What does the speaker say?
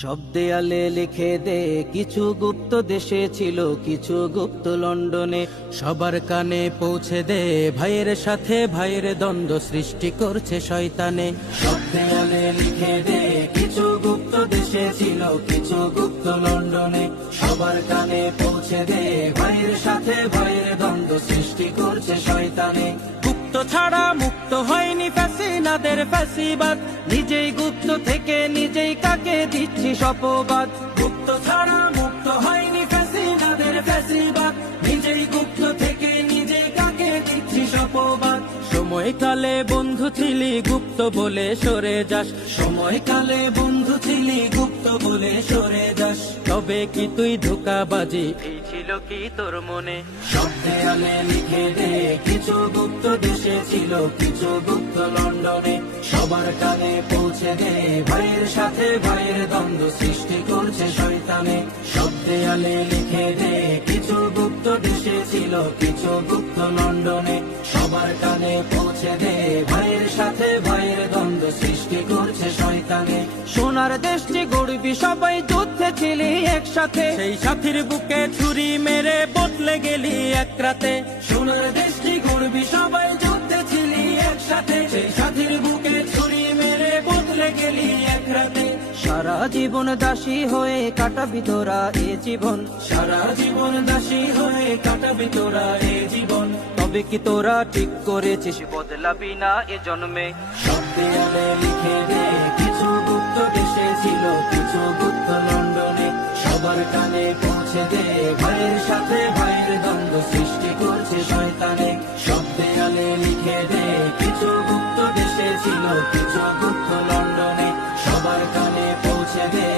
সব দেয়ালে লিখে দে, কিছু গুপ্ত দেশে ছিল, কিছু গুপ্ত লন্ডনে। সবার কানে পৌঁছে দে, ভাইয়ের সাথে ভাইয়ের দ্বন্দ্ব সৃষ্টি করছে শয়তানে। সব দেয়ালে লিখে দে, কিছু গুপ্ত দেশে ছিল, কিছু গুপ্ত লন্ডনে। সবার কানে পৌঁছে দে, ভাইয়ের সাথে ভাইয়ের দ্বন্দ্ব সৃষ্টি করছে শয়তানে। গুপ্ত ছাড়া মুক্ত হয়নি ফ্যাসিনাদের ফ্যাসিবাদ, নিজেই গুপ্ত থেকে নিজেই কাকে দিচ্ছি শপবাদ। গুপ্ত ছাড়া মুক্ত হয়নি ফ্যাসিনাদের ফ্যাসিবাদ, নিজেই গুপ্ত থেকে নিজেই কাকে দিচ্ছি শপবাদ। সময়কালে বন্ধু ছিলি, গুপ্ত বলে সরে যাস। সময়কালে বন্ধু ছিলি, গুপ্ত বলে সরে যাস। তবে কি তুই ধোঁকাবাজি, এই ছিল কি তোর মনে? সব দেয়ালে লিখে দে, কিছু গুপ্ত দেশে ছিল, কিছু গুপ্ত লন্ডনে। সবার কানে পৌঁছে দে, ভাইয়ের সাথে ভাইয়ের দ্বন্দ্ব সৃষ্টি করছে শয়তানে। সব দেয়ালে লিখে দে, কিছু গুপ্ত দেশে ছিল, কিছু গুপ্ত লন্ডনে। সবার কানে পৌঁছে দে, ভাইয়ের সাথে ভাইয়ের দ্বন্দ্ব সৃষ্টি করছে শয়তানে। সোনার দেশটি গড়বি, সবাই যুদ্ধে ছিলি একসাথে, সেই সাথীর বুকে ছুরি মেরে বদলে গেলি এক রাতে। সোনার দেশটি গড়বি, সবাই যুদ্ধে ছিলি একসাথে, সেই সাথীর বুকে ছুরি মেরে বদলে গেলি এক রাতে। সারা জীবন দাসী হয়ে কাটাবি তোরা এ জীবন, সারা জীবন দাসী হয়ে কাটাবি তোরা এ জীবন। তবে কি তোরা ঠিক করেছিস, বদলাবি না এ জন্মে? সব দেয়ালে লিখে দে, কিছু গুপ্ত দেশে ছিল, কিছু গুপ্ত লন্ডনে। সবার কানে পৌঁছে দে, ভাইয়ের সাথে ভাইয়ের দ্বন্দ্ব সৃষ্টি করছে শয়তানে। সব দেয়ালে লিখে দে, কিছু গুপ্ত দেশে ছিল, কিছু গুপ্ত লন্ডনে। সবার কানে পৌঁছে দে,